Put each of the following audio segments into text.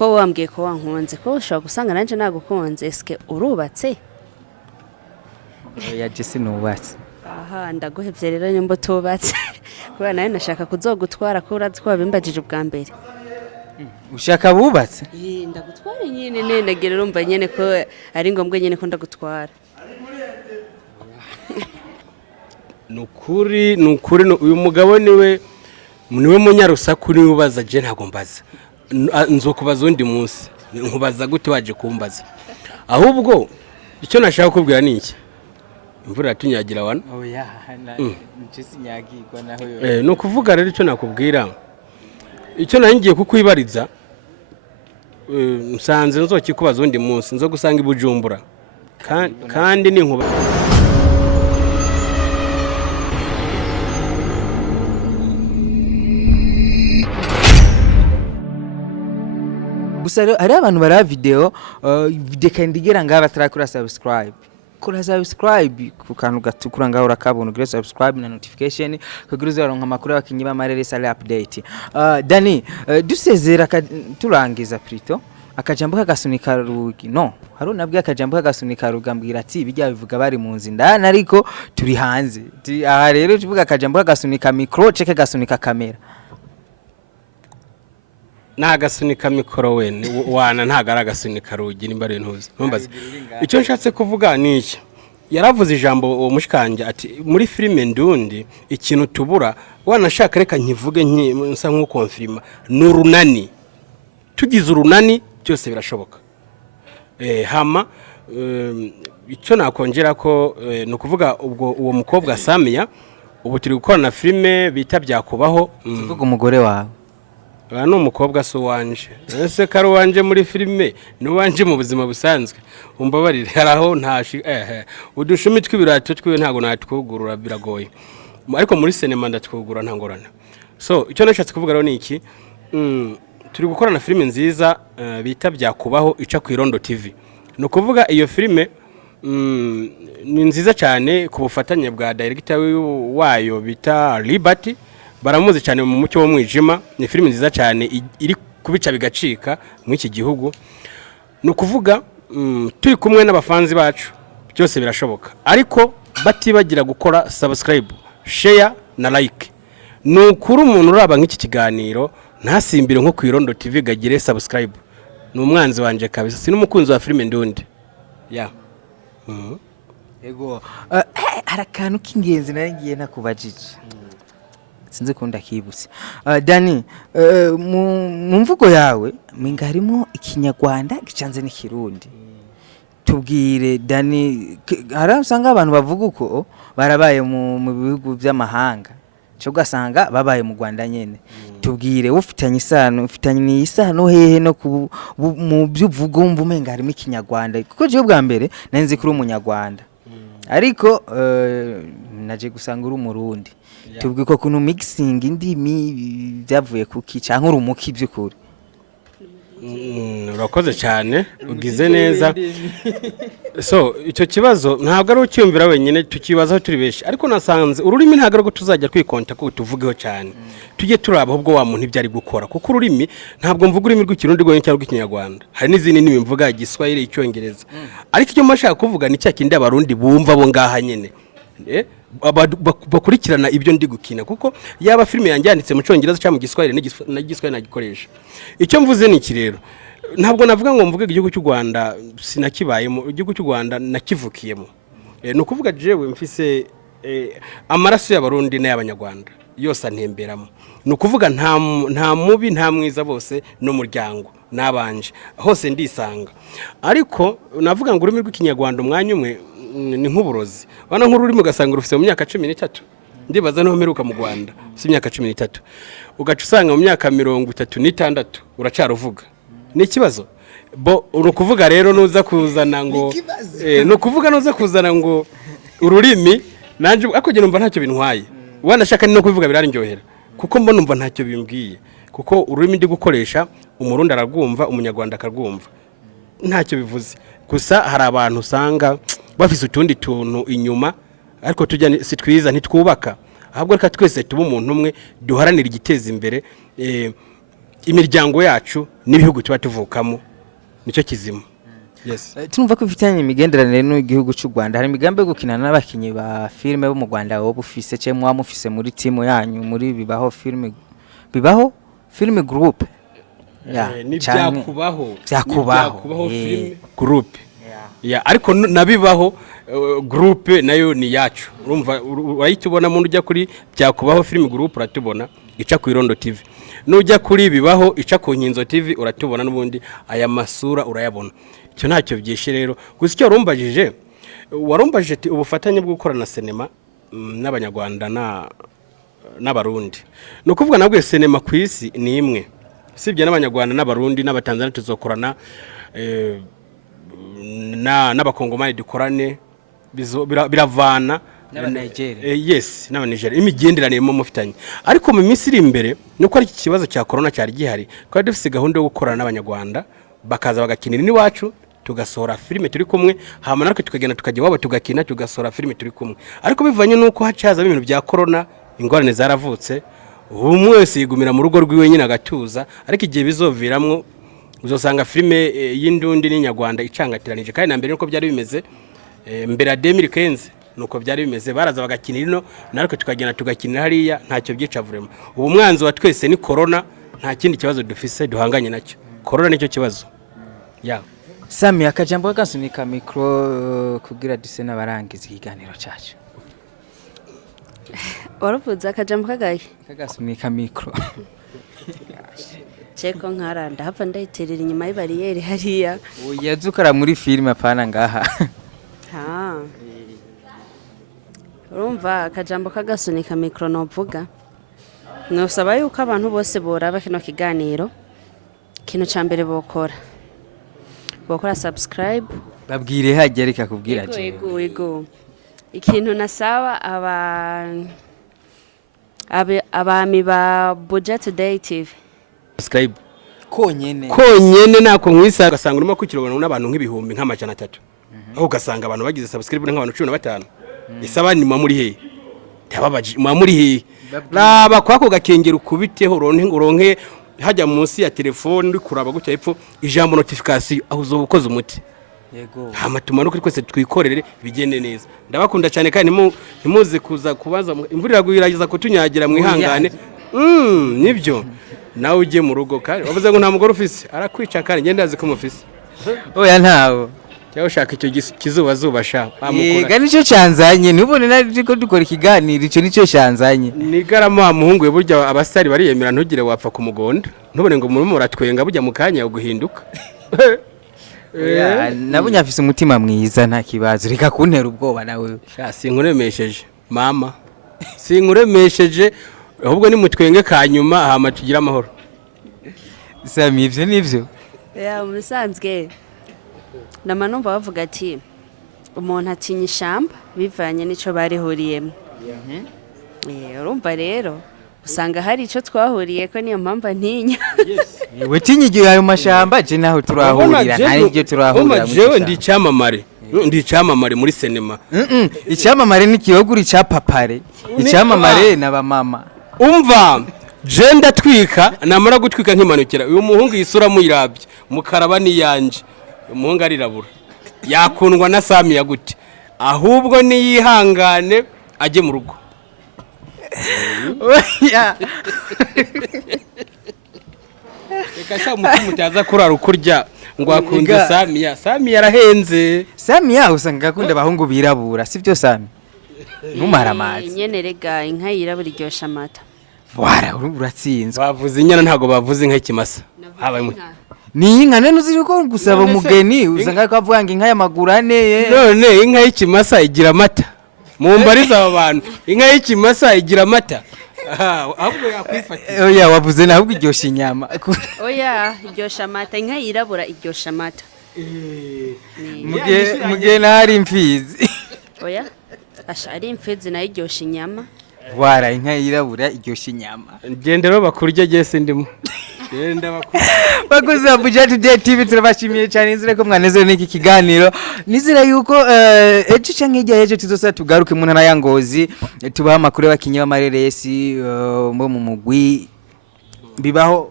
ko wambwiye ko wankunze ko ushobora gusanga nanje nagukunze eske urubatse oya je sinubatse aha ndaguhevye rero nyumba tubatse kubera nawe nashaka kuzogutwara ko urazi ko wabimbajije ubwa mbere ushaka bubatse ndagutwara nyine nenegera urumva nyene ko ari ngombwa nyene ko ndagutwara nukuri uyu mugabo niwe munyarusaku niwe ubaza je ntago mbaza nzokubaza undi munsi nkubaza gute waje kumbaza ahubwo icyo nashaka kubwira ni iki imvura yatunyagira wana oya nje sinyagirwa naho yo no kuvuga rero icyo nakubwira icyo nangiye kukwibariza nsanze nzokikubaza undi munsi nzo gusanga ibujumbura kandi ni nkuba gusa hari abantu bara video kandi igera ngaho batarakora subscribe kora subscribe ku kantu gatukura ngaho urakabona ugire subscribe na notification kugira uzaronka amakuru y'abakinyi b'amarere sale update. Danny dusezera turangiza prito akajambo kagasunika rugi no haro nabwe akajambo kagasunika rugambwira ati bijya bivuga bari mu nzindana ariko turi hanze aha rero tuvuga akajambo kagasunika micro ceke gasunika kamera nagasunika mikoro we wana ntagaragasunika rugi nimbare ntuzi ntumbaze icyo nshatse kuvuga ni iki yaravuze ijambo uwo mushikanje ati muri filime ndundi ikintu tubura wanashaka reka nkivuge nsa nko konfirma nurunani tugize urunani cyose birashoboka hama icyo nakongera ko no kuvuga ubwo uwo mukobwa Samia ubu turi gukorana filime bita byakubaho tuvuga umugore wawe Bano umukobwa so wanje ese karo wanje muri filime no wanje mu buzima busanzwe umbabarire haraho ntashi udushumi tw'ibirato twiwe ntago natwugurura biragoye ariko muri cinema ndatwugura ntangorana so icyo nashatse kuvuga rero ni iki turi gukorana filime nziza bita byakubaho ica ku Irondo TV no kuvuga iyo filime ni nziza cyane ku bufatanye bwa director wayo bita Liberty baramuzi cyane mu mucyo wo mwijima ni filime nziza cyane iri kubica bigacika mu iki gihugu no kuvuga turi kumwe n'abafanzi bacu byose birashoboka ariko batibagira gukora subscribe share na like nukuri umuntu uraba nk'iki kiganiro ntasimbire nko ku Irondo TV gagire subscribe ni umwanzi wanje kabisa sinumukunzi wa filime ndundi ego arakantu k'ingenzi naringiye nakubajije sinze kunda kibuse Danny mu mvugo yawe minga harimo ikinyarwanda gicanze n'ikirundi tubwire Danny harasanga abantu bavuga uko barabaye mu bihugu by'amahanga cyo gasanga babaye mu Rwanda nyene tubwire ufitanye isano hehe no mu byuvugo umva umenga harimo ikinyarwanda kuko je bwa mbere nanze kuri umunyarwanda ariko naje gusanga uri umurundi tubwiko kuno mixing indimi byavuye kuki canke urumuki byukuri urakoze cyane ugize neza so icyo kibazo ntabwo ari ucyumvira wenyine tukibazaho turi beshi ariko nasanze ururimi ntabwo ari tuzajya kwikonta ko tuvugeho cyane tujye turaba ahubwo wa muntu ibyari gukora kuko ururimi ntabwo mvuga ururimi rw'ikirundi rwo cyangwa rw'ikinyarwanda hari n'izindi ndimi mvuga igiswahili icyongereza ariko icyo mashaka kuvuga ni cya kindi abarundi bumva bo ngaha nyene bakurikirana ibyo ndi gukina kuko yaba filime yanjye yanditse mu cyongereza cyangwa mu giswahili n'igiswahili nagikoresha icyo mvuze ni iki rero ntabwo navuga ngo mvuge igihugu cy'u Rwanda sinakibayemo igihugu cy'u Rwanda nakivukiyemo no kuvuga jewe mfise amaraso y'abarundi n'abanyarwanda yose antemberamo no kuvuga nta mubi nta mwiza bose no muryango nabanje hose ndisanga ariko navuga ngo ururimi rw'ikinyarwanda umwanya umwe ni nk'uburozi bana nk'ururimi ugasanga rufite mu myaka 13 ndibaza no mperuka mu Rwanda si imyaka 13 ugaca usanga mu myaka 36 uracaruvuga ni ikibazo bo urukuvuga rero nuza kuzana ngo no kuvuga nuza kuzana ngo ururimi nanje akogera numva ntacyo bintwaye wanashaka no kuvuga birarindyohera kuko mbona numva ntacyo bimbwiye kuko ururimi ndi gukoresha umurundi aragumva umunyarwanda akarwumva ntacyo bivuze gusa hari abantu usanga bafise utundi tuntu inyuma ariko tujya sitwiza ntitwubaka ahubwo reka twese tuba umuntu umwe duharanira igiteza imbere imiryango yacu n'ibihugu tuba tuvukamo nicyo kizima. Yes. Tumva ko bifitanye imigenderanire n'igihugu cy'u Rwanda. Hari imigambi yo gukina n'abakinyi ba filme bo mu Rwanda wo bufise cye mwamufise muri timu yanyu muri bibaho filme group. Byakubaho filme group. Ariko nabibaho group nayo ni yacu. Urumva urayitubona mu ujya kuri byakubaho filme group uratubona ica ku Irondo TV. Nujya kuri bibaho ica ku Nkinzo TV uratubona n'ubundi aya masura urayabona. Cyo ntacyo byishe rero. Gusa icyo warumbajije ati ubufatanye bwo gukorana sinema n'abanyarwanda n'abarundi. No kuvuga nabwo sinema ku isi ni imwe. Sibye n'abanyarwanda n'abarundi n'abatanzania tuzokorana n'abakongomani dukorane biravana Nigeria. Yes, Nigeria imigenderanire mu mufitanye. Ariko mu minsi iri imbere nuko ari iki kibazo cya corona cyari gihari. Kwa dufise gahunda yo gukorana n'abanyarwanda bakaza bagakinira ni wacu tugasohora filime turi kumwe hama natwe tukagenda tukajya wabo tugakina tugasohora filime turi kumwe. Ariko bivanye nuko hacaza ibintu bya corona ingorane zaravutse umwe wese yigumira mu rugo rwiwe nyine agatuza. Ariko igihe bizoviramwo uzosanga filime y'indundi n'inyarwanda icangatiranije kandi na mbere nuko byari bimeze mbere ya 2015 nuko byari bimeze baraza bagakinira ino natwe tukagenda tugakinira hariya ntacyo byica vrema. Ubu mwanzi wa twese ni corona nta kindi kibazo dufise duhanganye nacyo. Corona nicyo kibazo. Samia akajambo kasunika micro kugira dise n'abarangiza ikiganiro cyacu. Waravuze akajambo kagaye Kagasunika micro. Cheko nkaranda hapa ndayiterera inyuma y'bariyeri hariya. Yazukara muri filime apana ngaha. Urumva akajambo kagasunika micro novuga. Nosaba yuko abantu bose boraba kino kiganiro. Kino cyambere bokora subscribe babwire hagere kakubwira je ego ikintu nasaba abami ba Buja Today TV subscribe konyene nako mwisa gasanga urimo kwikirobana n'abantu nk'ibihumbi nk'amajana 3 aho gasanga abantu bagize subscribe nk'abantu 15 isaba ni muri he tababaji muri he raba kwako gakengera ukubiteho uronke hajya munsi ya telefone uri kuraba gutya epfo ijambo notification aho uzobukoze umuti. Yego. Hamatuma no kwese twikorere bigende neza. Ndabakunda cyane kandi ntimuze kuza kubaza imvura iragwiragiza kutunyagira mwihangane. Nibyo. Nawe uje mu rugo kandi wavuze ngo nta mugore ufise arakwica kandi ngende azi ko mufise. Oya ntawo. Cyaho ushaka icyo kizuba zuba sha bamukora. Yega nicyo cyanzanye nubone nariko dukora ikiganiro icyo nicyo cyanzanye. Ni garama muhungu we burya abasitari bariyemera ntugire wapfa kumugonda. Ntubone ngo murimo muratwenga burya mukanya uguhinduka. Nabonye afise umutima mwiza nta kibazo reka kuntera ubwoba nawe. Sha sinkuremesheje mama. Sinkuremesheje ahubwo ni mutwenge kanyuma hama tugira amahoro. Samia ivyo nivyo. Musanzwe namanumva bavuga ati umuntu atinya ishamba bivanye n'ico barihuriyemo. Urumva rero usanga hari ico twahuriye ko niyo mpamvu ntinya. Yewe tinyigira ayo mashamba je naho turahurira ntari ibyo turahurira. Jewe ndi icyamamare muri sinema. Icyamamare ni kiyoguri cya papare. Icyamamare naba mama. Umva je ndatwika namara gutwika nk'imanukira uyu muhungu yisura muyirabye mukaraba ni yanje. Umuhungu arirabura yakundwa na Samia gute ahubwo niyihangane aje mu rugo. Reka sha umutima utaza kurara ukurya ngo akunze Samia arahenze. Samia usanga akunda abahungu birabura sivyo Samia numara amazi nyene rega inka yirabura iryosha amata. Wara uratsinzwe bavuze inyana ntago bavuze inka y'ikimasa habaye ni inka nene uziri ko gusaba umugeni usanga ko avuga ngo inka y'amagurane none inka y'ikimasa igira amata mumbariza abo bantu inka y'ikimasa igira amata ahubwo yakwifata. Oya wavuze nahubwo iryosha inyama. Oya iryosha amata inka yirabura iryosha amata. Mugihe nari imfizi. Oya asha ari imfizi nayo iryosha inyama. Wara inka yirabura iryosha inyama. Gendero bakurya gese ndimo. Genda bakurya. Bakoze Buja Today TV turabashimiye cyane nzire ko mwanezero n'iki kiganiro. Nizira yuko ejo canke ejo tuzosa tugaruke mu ntara ya Ngozi tubaha amakuru y'abakinyi b'amareresi bo mu mugwi bibaho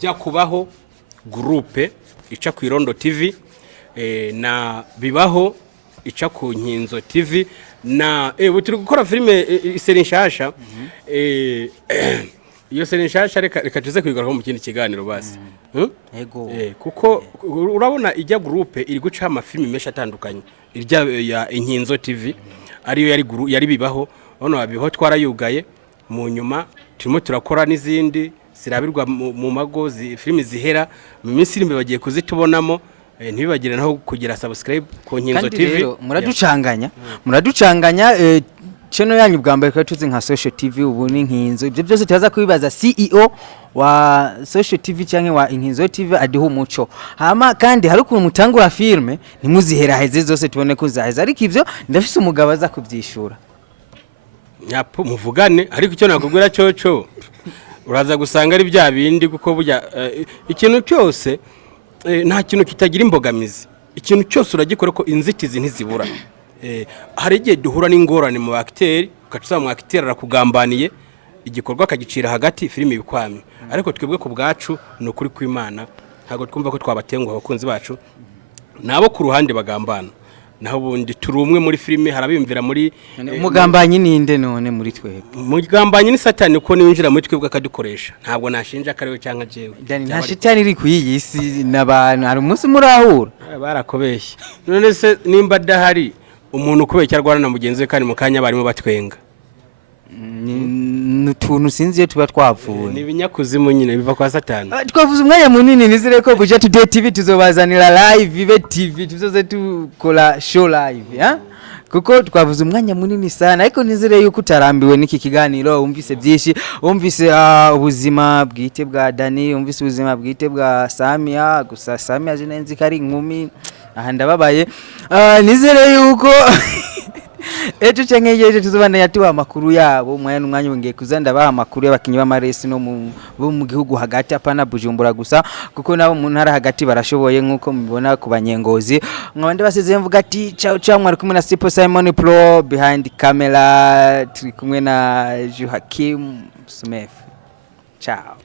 byakubaho groupe ica ku Irondo TV na bibaho ica ku Nkinzo TV na turi gukora filime iseri nshasha iyo seri nshasha reka tuze kwigaruka mu kindi kiganiro basi yego kuko urabona ijya groupe iri guca amafilime menshi atandukanye irya ya Nkinzo TV ariyo yari bibaho hano bibaho twarayugaye mu nyuma turimo turakora n'izindi zirabirwa mu mago filime zihera mu minsi iri bagiye kuzitubonamo ntibibagire naho kugira subscribe ku Nkinzo TV muraducanganya channel yanyu bwa mbere kwa tuzi nka social TV ubu ni Nkinzo ibyo byose tuzaza kubibaza CEO wa social TV cyangwa wa Nkinzo TV adiho umuco hama kandi hari ukuntu mutangura filme ntimuzihera heze zose tubone ko zaheza ariko ivyo ndafise umugabo aza kubyishura nyapo muvugane ariko icyo nakubwira cyo uraza gusanga ari bya bindi kuko burya ikintu cyose nta kintu kitagira imbogamizi ikintu cyose uragikora ko inzitizi ntizibura hari igihe duhura n'ingorane mu acteur ukacuza mu acteur arakugambaniye igikorwa akagicira hagati filime bikwamye ariko twebwe ku bwacu no kuri kw'Imana ntago twumva ko twabatenguha abakunzi bacu nabo ku ruhande bagambana naho bundi turi umwe muri filime harabiyumvira muri umugambanyi ninde none muri twebwe umugambanyi ni satani ko niwinjira muri twebwe akadukoresha ntabwo nashinja akariwe cyangwa jewe Danny nta shitani iri kuyiyi si nabantu hari umunsi murahura barakobeshya none se nimba dahari umuntu kubeshya arwana na mugenzi we kandi mu kanya barimo batwenga n'utuntu sinzi iyo tuba twavuye ni binyakuzimu nyine biva kwa satani twavuze umwanya munini nizire ko Buja Today TV tuzobazanira live ibe TV tuzoze tukora show live kuko twavuze umwanya munini sana ariko nizire yuko utarambiwe n'iki kiganiro umvise byinshi umvise ubuzima bwite bwa Danny umvise ubuzima bwite bwa Samia gusa Samia zinenzi kari inkumi aha ndababaye nizire yuko ejo cyengeje tuzobana yatuwa makuru yabo umwanya wongeye kuzanda ba makuru y'abakinyi b'amaresi no mu gihugu hagati apana Bujumbura gusa kuko nabo mu ntara hagati barashoboye nkuko mubibona ku banyengozi mwabandi basize mvuga ati ciao mwari kumwe na Sipo Simon Pro behind camera turi kumwe na Joachim Smith ciao